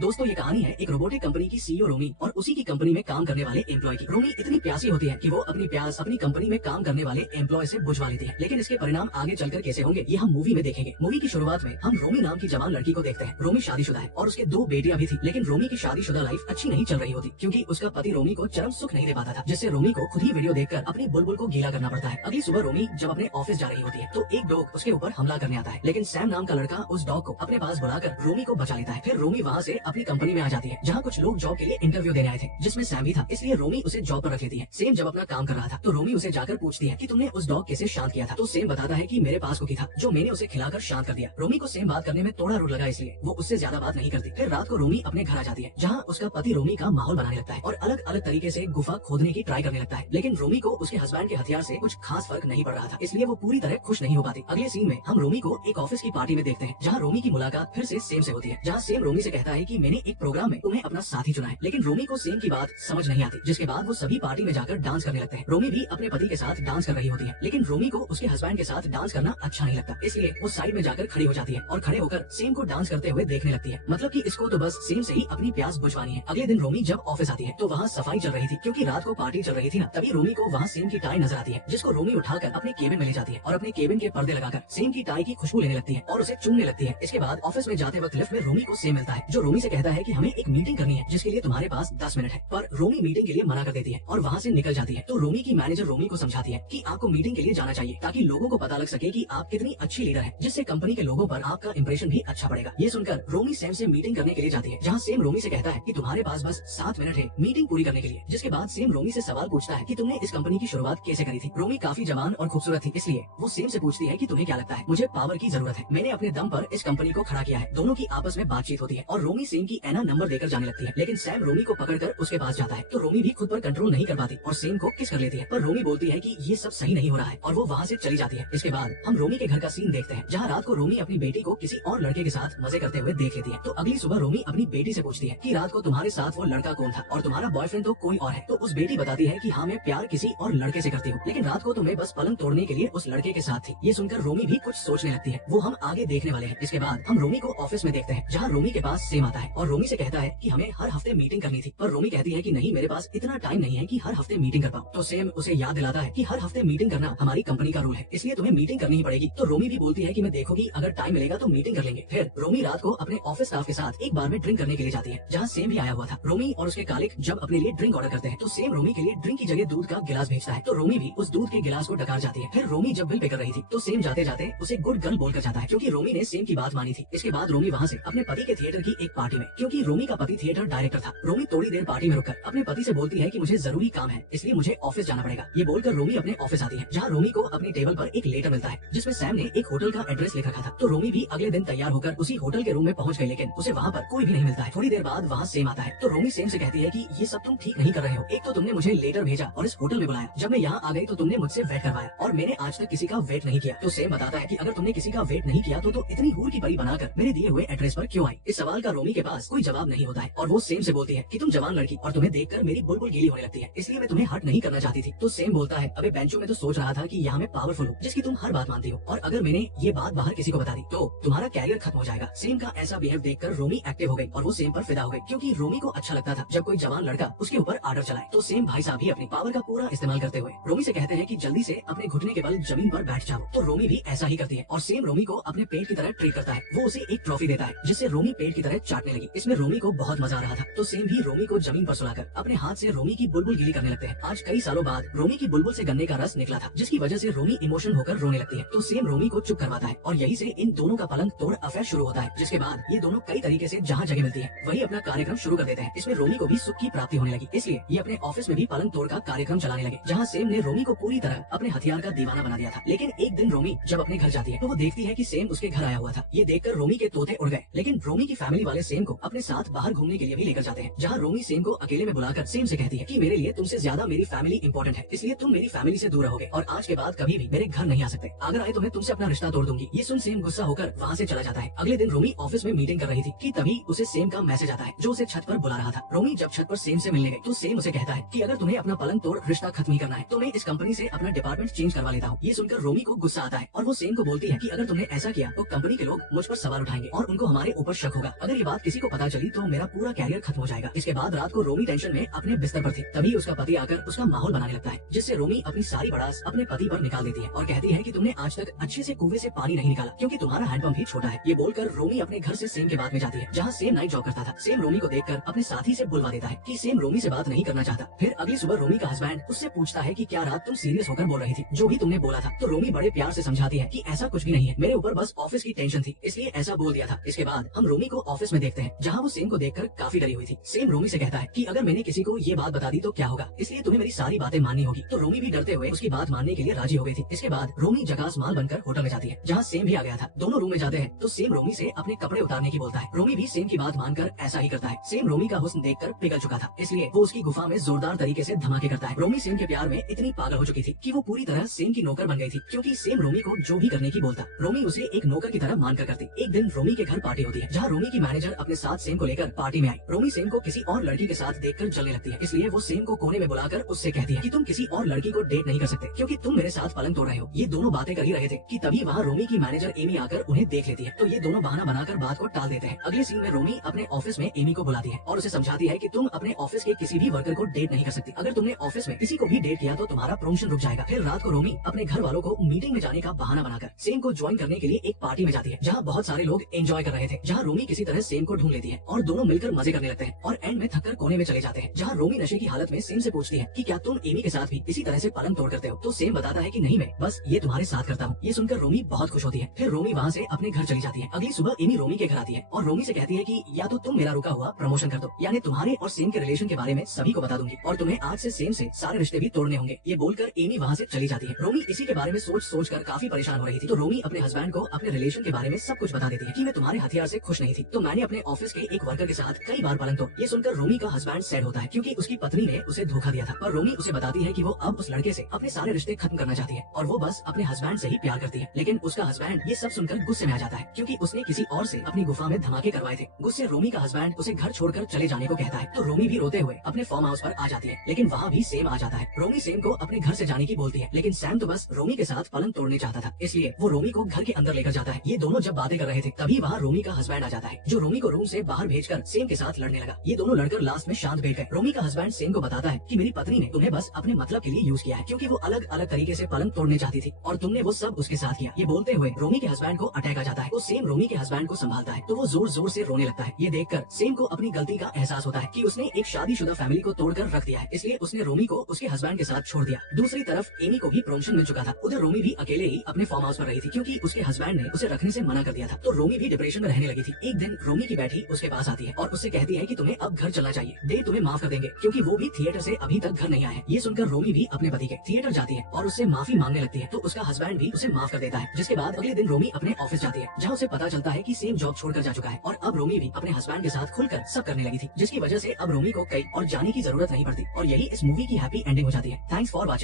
दोस्तों ये कहानी है एक रोबोटिक कंपनी की सीईओ रोमी और उसी की कंपनी में काम करने वाले एम्प्लॉय की। रोमी इतनी प्यासी होती है कि वो अपनी प्यास अपनी कंपनी में काम करने वाले एम्प्लॉय से बुझवा लेती है, लेकिन इसके परिणाम आगे चलकर कैसे होंगे ये हम मूवी में देखेंगे। मूवी की शुरुआत में हम रोमी नाम की जवान लड़की को देखते हैं। रोमी शादीशुदा है और उसके 2 बेटियां भी थी, लेकिन रोमी की शादीशुदा लाइफ अच्छी नहीं चल रही होती क्योंकि उसका पति रोमी को चरम सुख नहीं दे पाता था, जिससे रोमी को खुद ही वीडियो देखकर अपनी बुलबुल को गीला करना पड़ता है। अगली सुबह रोमी जब अपने ऑफिस जा रही होती है तो एक डॉग उसके ऊपर हमला करने आता है, लेकिन सैम नाम का लड़का उस डॉग को अपने पास बुलाकर रोमी को बचा लेता है। फिर रोमी वहाँ से अपनी कंपनी में आ जाती है जहाँ कुछ लोग जॉब के लिए इंटरव्यू देने आए थे, जिसमें सैम भी था, इसलिए रोमी उसे जॉब पर रख लेती है। सेम जब अपना काम कर रहा था तो रोमी उसे जाकर पूछती है कि तुमने उस डॉग कैसे शांत किया था, तो सेम बताता है कि मेरे पास कुकी था जो मैंने उसे खिलाकर शांत कर दिया। रोमी को सेम बात करने में थोड़ा रुक लगा, इसलिए वो उससे ज्यादा बात नहीं करती। फिर रात को रोमी अपने घर आ जाती है जहाँ उसका पति रोमी का माहौल बनाने लगता है और अलग अलग तरीके से गुफा खोदने की ट्राई करने लगता है, लेकिन रोमी को उसके हस्बैंड के हथियार से कुछ खास फर्क नहीं पड़ रहा था, इसलिए वो पूरी तरह खुश नहीं हो पाती। अगले सीन में हम रोमी को एक ऑफिस की पार्टी में देखते हैं जहाँ रोमी की मुलाकात फिर से सेम से होती है, जहाँ सेम रोमी से कहता है कि मैंने एक प्रोग्राम में तुम्हें अपना साथी चुना है, लेकिन रोमी को सेम की बात समझ नहीं आती, जिसके बाद वो सभी पार्टी में जाकर डांस करने लगते हैं। रोमी भी अपने पति के साथ डांस कर रही होती है, लेकिन रोमी को उसके हस्बैंड के साथ डांस करना अच्छा नहीं लगता, इसलिए वो साइड में जाकर खड़ी हो जाती है और खड़े होकर सेम को डांस करते हुए देखने लगती है, मतलब कि इसको तो बस सेम से ही अपनी प्यास बुझवानी है। अगले दिन रोमी जब ऑफिस आती है तो वहाँ सफाई चल रही थी, क्योंकि रात को पार्टी चल रही थी ना, तभी रोमी को वहाँ सेम की टाई नजर आती है, जिसको रोमी उठाकर अपने केबिन में ले जाती है और अपने केबिन के पर्दे लगाकर सेम की टाई की खुशबू लेने लगती है और उसे चूमने लगती है। इसके बाद ऑफिस में जाते वक्त लिफ्ट में रोमी को सेम मिलता है, जो रोमी से कहता है कि हमें एक मीटिंग करनी है जिसके लिए तुम्हारे पास 10 मिनट है, पर रोमी मीटिंग के लिए मना कर देती है और वहाँ से निकल जाती है। तो रोमी की मैनेजर रोमी को समझाती है कि आपको मीटिंग के लिए जाना चाहिए ताकि लोगों को पता लग सके कि आप कितनी अच्छी लीडर है, जिससे कंपनी के लोगों पर आपका इंप्रेशन भी अच्छा पड़ेगा। ये सुनकर रोमी सेम से मीटिंग करने के लिए जाती है, जहाँ सेम रोमी से कहता है कि तुम्हारे पास बस 7 मिनट है मीटिंग पूरी करने के लिए। जिसके बाद सेम रोमी से सवाल पूछता है कि तुमने इस कंपनी की शुरुआत कैसे करी थी। रोमी काफी जवान और खूबसूरत थी, इसलिए वो सेम से पूछती है कि तुम्हें क्या लगता है, मुझे पावर की जरूरत है, मैंने अपने दम पर इस कंपनी को खड़ा किया है। दोनों की आपस में बातचीत होती है और रोमी सेम की एना नंबर देकर जाने लगती है, लेकिन सैम रोमी को पकड़कर उसके पास जाता है तो रोमी भी खुद पर कंट्रोल नहीं कर पाती और सेम को किस कर लेती है, पर रोमी बोलती है कि ये सब सही नहीं हो रहा है और वो वहाँ से चली जाती है। इसके बाद हम रोमी के घर का सीन देखते हैं जहाँ रात को रोमी अपनी बेटी को किसी और लड़के के साथ मजे करते हुए देख लेती है। तो अगली सुबह रोमी अपनी बेटी से पूछती है कि रात को तुम्हारे साथ वो लड़का कौन था और तुम्हारा बॉयफ्रेंड तो कोई और है। तो उस बेटी बताती है कि हाँ मैं प्यार किसी और लड़के से करती हूँ, लेकिन रात को तुम्हें बस पलंग तोड़ने के लिए उस लड़के के साथ थी। ये सुनकर रोमी भी कुछ सोचने लगती है, वो हम आगे देखने वाले हैं। इसके बाद हम रोमी को ऑफिस में देखते हैं जहाँ रोमी के पास सेम आता है और रोमी से कहता है कि हमें हर हफ्ते मीटिंग करनी थी, पर रोमी कहती है कि नहीं मेरे पास इतना टाइम नहीं है कि हर हफ्ते मीटिंग कर पाऊँ। तो सेम उसे याद दिलाता है कि हर हफ्ते मीटिंग करना हमारी कंपनी का रूल है, इसलिए तुम्हें मीटिंग करनी ही पड़ेगी। तो रोमी भी बोलती है कि मैं देखूंगी, अगर टाइम मिलेगा तो मीटिंग कर लेंगे। फिर रोमी रात को अपने ऑफिस स्टाफ के साथ एक बार में ड्रिंक करने के लिए जाती है जहाँ सेम भी आया हुआ था। रोमी और उसके कालिक जब अपने लिए ड्रिंक ऑर्डर करते हैं तो सेम रोमी के लिए ड्रिंक की जगह दूध का गिलास भेजता है, तो रोमी भी उस दूध के गिलास को डकार जाती है। फिर रोमी जब बिल पे कर रही थी तो सेम जाते जाते उसे गुड गर्ल बोलकर जाता है, क्योंकि रोमी ने सेम की बात मानी थी। इसके बाद रोमी वहाँ से अपने पति के थिएटर की एक पार्टी में, क्योंकि रोमी का पति थिएटर डायरेक्टर था, रोमी थोड़ी देर पार्टी में रुककर अपने पति से बोलती है कि मुझे जरूरी काम है इसलिए मुझे ऑफिस जाना पड़ेगा। ये बोलकर रोमी अपने ऑफिस आती है जहाँ रोमी को अपनी टेबल पर एक लेटर मिलता है जिसमें सैम ने एक होटल का एड्रेस लिख रखा था। तो रोमी भी अगले दिन तैयार होकर उसी होटल के रूम में पहुंच गई, लेकिन उसे वहाँ पर कोई भी नहीं मिलता है। थोड़ी देर बाद वहाँ सेम आता है तो रोमी सेम से कहती है कि ये सब तुम ठीक नहीं कर रहे हो, एक तो तुमने मुझे लेटर भेजा और इस होटल में बुलाया, जब मैं यहाँ आ गई तो तुमने मुझसे वेट करवाया और मैंने आज तक किसी का वेट नहीं किया। तो सेम बताता है कि अगर तुमने किसी का वेट नहीं किया तो इतनी हूर की परी बनाकर मेरे दिए हुए एड्रेस पर क्यों आई। इस सवाल का रोमी के पास कोई जवाब नहीं होता है और वो सेम से बोलती है कि तुम जवान लड़की और तुम्हें देखकर मेरी बुलबुल गीली होने लगती है, इसलिए मैं तुम्हें हर्ट नहीं करना चाहती थी। तो सेम बोलता है अबे बेंचो में तो सोच रहा था कि यहाँ मैं पावरफुल हूँ जिसकी तुम हर बात मानती हो, और अगर मैंने ये बात बाहर किसी को बता दी तो तुम्हारा कैरियर खत्म हो जाएगा। सेम का ऐसा बिहेव देखकर रोमी एक्टिव हो गई और वो सेम पर फिदा हो गई, क्योंकि रोमी को अच्छा लगता था जब कोई जवान लड़का उसके ऊपर आर्डर चलाए। तो सेम भाई साहब भी अपनी पावर का पूरा इस्तेमाल करते हुए रोमी से कहते हैं कि जल्दी से अपने घुटने के बल जमीन पर बैठ जाओ। तो रोमी भी ऐसा ही करती है और सेम रोमी को अपने पेट की तरह ट्रीट करता है। वो उसे एक ट्रॉफी देता है जिससे रोमी पेट की तरह चाटने लगी। इसमें रोमी को बहुत मजा आ रहा था, तो सेम भी रोमी को जमीन पर सुलाकर अपने हाथ से रोमी की बुलबुल गीली करने लगते हैं। आज कई सालों बाद रोमी की बुलबुल से गन्ने का रस निकला था, जिसकी वजह से रोमी इमोशनल होकर रोने लगती है। तो सेम रोमी को चुप करवाता है और यही से इन दोनों का पलंग तोड़ अफेयर शुरू होता है, जिसके बाद ये दोनों कई तरीके से जहाँ जगह मिलती है वही अपना कार्यक्रम शुरू कर देते हैं। इसमें रोमी को भी सुख की प्राप्ति होने लगी, इसलिए ये अपने ऑफिस में भी पलंग तोड़ का कार्यक्रम चलाने लगे, जहाँ सेम ने रोमी को पूरी तरह अपने हथियार का दीवाना बना दिया था। लेकिन एक दिन रोमी जब अपने घर जाती है तो वो देखती है कि सेम उसके घर आया हुआ था। ये देखकर रोमी के तोते उड़ गए, लेकिन रोमी की फैमिली वाले सेम को अपने साथ बाहर घूमने के लिए भी लेकर जाते हैं, जहाँ रोमी सेम को अकेले में बुलाकर सेम से कहती है कि मेरे लिए तुमसे ज्यादा मेरी फैमिली इंपॉर्टेंट है, इसलिए तुम मेरी फैमिली से दूर रहोगे और आज के बाद कभी भी मेरे घर नहीं आ सकते, अगर आए तो मैं तुमसे अपना रिश्ता तोड़ दूंगी। ये सुन सेम गुस्सा होकर वहाँ से चला जाता है। अगले दिन रोमी ऑफिस में मीटिंग कर रही थी कि तभी उसे सेम का मैसेज आता है जो उसे छत पर बुला रहा था। रोमी जब छत पर सेम से मिलने गई तो सेम उसे कहता है कि अगर तुम्हें अपना पलंग तोड़ रिश्ता खत्म ही करना है तो मैं इस कंपनी से अपना डिपार्टमेंट चेंज करवा लेता हूँ। ये सुनकर रोमी को गुस्सा आता है और वो सेम को बोलती है कि अगर तुमने ऐसा किया तो कंपनी के लोग मुझ पर सवाल उठाएंगे और उनको हमारे ऊपर शक होगा। अगर ये बात किसी को पता चली तो मेरा पूरा कैरियर खत्म हो जाएगा। इसके बाद रात को रोमी टेंशन में अपने बिस्तर पर थी, तभी उसका पति आकर उसका माहौल बनाने लगता है, जिससे रोमी अपनी सारी भड़ास अपने पति पर निकाल देती है और कहती है कि तुमने आज तक अच्छे से कुएं से पानी नहीं निकाला क्योंकि तुम्हारा हैंडपंप ही छोटा है। ये बोलकर रोमी अपने घर से सेम के बाद में जाती है, जहाँ सेम नाइट जॉब करता था। सेम रोमी को देखकर अपने साथी से बुलवा देता है कि सेम रोमी से बात नहीं करना चाहता। फिर अगली सुबह रोमी का हस्बैंड उससे पूछता है कि क्या रात तुम सीरियस होकर बोल रही थी, जो भी तुमने बोला था। तो रोमी बड़े प्यार से समझाती है कि ऐसा कुछ भी नहीं है, मेरे ऊपर बस ऑफिस की टेंशन थी इसलिए ऐसा बोल दिया था। इसके बाद हम रोमी को ऑफिस में देखते हैं, जहाँ वो सेम को देखकर काफी डरी हुई थी। सेम रोमी से कहता है कि अगर मैंने किसी को ये बात बता दी तो क्या होगा, इसलिए तुम्हें मेरी सारी बातें माननी होगी। तो रोमी भी डरते हुए उसकी बात मानने के लिए राजी हो गई थी। इसके बाद रोमी जकास माल बनकर होटल में जाती है, जहाँ सेम भी आ गया था। दोनों रूम में जाते हैं तो सेम रोमी से अपने कपड़े उतारने की बोलता है। रोमी भी सेम की बात मानकर ऐसा ही करता है। सेम रोमी का हुस्न देखकर पिघल चुका था, इसलिए वो उसकी गुफा में जोरदार तरीके से धमाके करता है। रोमी सेम के प्यार में इतनी पागल हो चुकी थी कि वो पूरी तरह सेम की नौकर बन गई थी, क्योंकि सेम रोमी को जो भी करने की बोलता रोमी उसे एक नौकर की तरह मानकर करती। एक दिन रोमी के घर पार्टी होती है, जहाँ रोमी की मैनेजर अपने साथ सेम को लेकर पार्टी में आई। रोमी सेम को किसी और लड़की के साथ देखकर जलने लगती है, इसलिए वो सेम को कोने में बुलाकर उससे कहती है कि तुम किसी और लड़की को डेट नहीं कर सकते क्योंकि तुम मेरे साथ पलंग तोड़ रहे हो। ये दोनों बातें कर ही रहे थे कि तभी वहाँ रोमी की मैनेजर एमी आकर उन्हें देख लेती है, तो ये दोनों बहाना बनाकर बात को टाल देते हैं। अगले सीन में रोमी अपने ऑफिस में एमी को बुलाती है और उसे समझाती है कि तुम अपने ऑफिस के किसी भी वर्कर को डेट नहीं कर सकती। अगर तुमने ऑफिस में किसी को भी डेट किया तो तुम्हारा प्रमोशन रुक जाएगा। फिर रात को रोमी अपने घर वालों को मीटिंग में जाने का बहाना बनाकर सेम को ज्वाइन करने के लिए एक पार्टी में जाती है, जहाँ बहुत सारे लोग एंजॉय कर रहे थे, जहाँ रोमी किसी तरह सेम को ढूंढ लेती है और दोनों मिलकर मजे करने लगते हैं और एंड में थककर कोने में चले जाते हैं, जहाँ रोमी नशे की हालत में सेम से पूछती है कि क्या तुम एमी के साथ भी इसी तरह से पलंग तोड़ करते हो। तो सेम बताता है कि नहीं, मैं बस ये तुम्हारे साथ करता हूँ। ये सुनकर रोमी बहुत खुश होती है। फिर रोमी वहाँ से अपने घर चली जाती है। अगली सुबह एमी रोमी के घर आती है और रोमी से कहती है कि या तो तुम मेरा रुका हुआ प्रमोशन कर दो, यानी तुम्हारे और सेम के रिलेशन के बारे में सभी को बता दूंगी और तुम्हें आज से सेम से सारे रिश्ते भी तोड़ने होंगे। ये बोलकर एमी वहाँ से चली जाती है। रोमी इसी के बारे में सोच कर काफी परेशान हो रही थी, तो रोमी अपने हस्बैंड को अपने रिलेशन के बारे में सब कुछ बता देती है कि मैं तुम्हारे हथियार से खुश नहीं थी, तो मैंने अपने ऑफिस के एक वर्कर के साथ कई बार पलंग तोड़। ये सुनकर रोमी का हस्बैंड सैड होता है क्योंकि उसकी पत्नी ने उसे धोखा दिया था, पर रोमी उसे बताती है कि वो अब उस लड़के से अपने सारे रिश्ते खत्म करना चाहती है और वो बस अपने हस्बैंड से ही प्यार करती है। लेकिन उसका हस्बैंड ये सब सुनकर गुस्से में आ जाता है क्योंकि उसने किसी और से अपनी गुफा में धमाके करवाए थे। गुस्से रोमी का हस्बैंड उसे घर छोड़कर चले जाने को कहता है, तो रोमी भी रोते हुए अपने फार्म हाउस पर आ जाती है, लेकिन वहाँ भी सेम आ जाता है। रोमी सेम को अपने घर से जाने की बोलती है, लेकिन सैम तो बस रोमी के साथ पलंग तोड़ने चाहता था, इसलिए वो रोमी को घर के अंदर लेकर जाता है। ये दोनों जब बातें कर रहे थे तभी वहाँ रोमी का हस्बैंड आ जाता है, जो रोमी को रूम से बाहर भेजकर सेम के साथ लड़ने लगा। ये दोनों लड़कर लास्ट में शांत बैठ गए। रोमी का हस्बैंड सेम को बताता है कि मेरी पत्नी ने तुम्हें बस अपने मतलब के लिए यूज किया है, क्योंकि वो अलग अलग तरीके से पलंग तोड़ने चाहती थी और तुमने वो सब उसके साथ किया। ये बोलते हुए रोमी के हस्बैंड को अटैक आ जाता है, तो सेम रोमी के हस्बैंड को संभालता है, तो वो जोर जोर से रोने लगता है। ये देखकर सेम को अपनी गलती का एहसास होता है कि उसने एक शादीशुदा फैमिली को तोड़कर रख दिया है, इसलिए उसने रोमी को उसके हस्बैंड के साथ छोड़ दिया। दूसरी तरफ एमी को भी प्रमोशन मिल चुका था। उधर रोमी भी अकेले ही अपने फार्म हाउस पर रही थी क्योंकि उसके हस्बैंड ने उसे रखने से मना कर दिया था, तो रोमी भी डिप्रेशन में रहने लगी थी। एक दिन रोमी की बैठी उसके पास आती है और उससे कहती है कि तुम्हें अब घर चलना चाहिए, दे तुम्हें माफ कर देंगे, क्योंकि वो भी थिएटर से अभी तक घर नहीं आए हैं। ये सुनकर रोमी भी अपने पति के थिएटर जाती है और उससे माफी मांगने लगती है, तो उसका हस्बैंड भी उसे माफ कर देता है। जिसके बाद अगले दिन रोमी अपने ऑफिस जाती है, जहाँ उसे पता चलता है कि सेम जॉब छोड़कर जा चुका है और अब रोमी भी अपने हस्बैंड के साथ खुलकर सब करने लगी थी, जिसकी वजह से अब रोमी को कहीं और जाने की जरूरत नहीं पड़ती और यही इस मूवी की हैप्पी एंडिंग हो जाती है। Thanks for watching.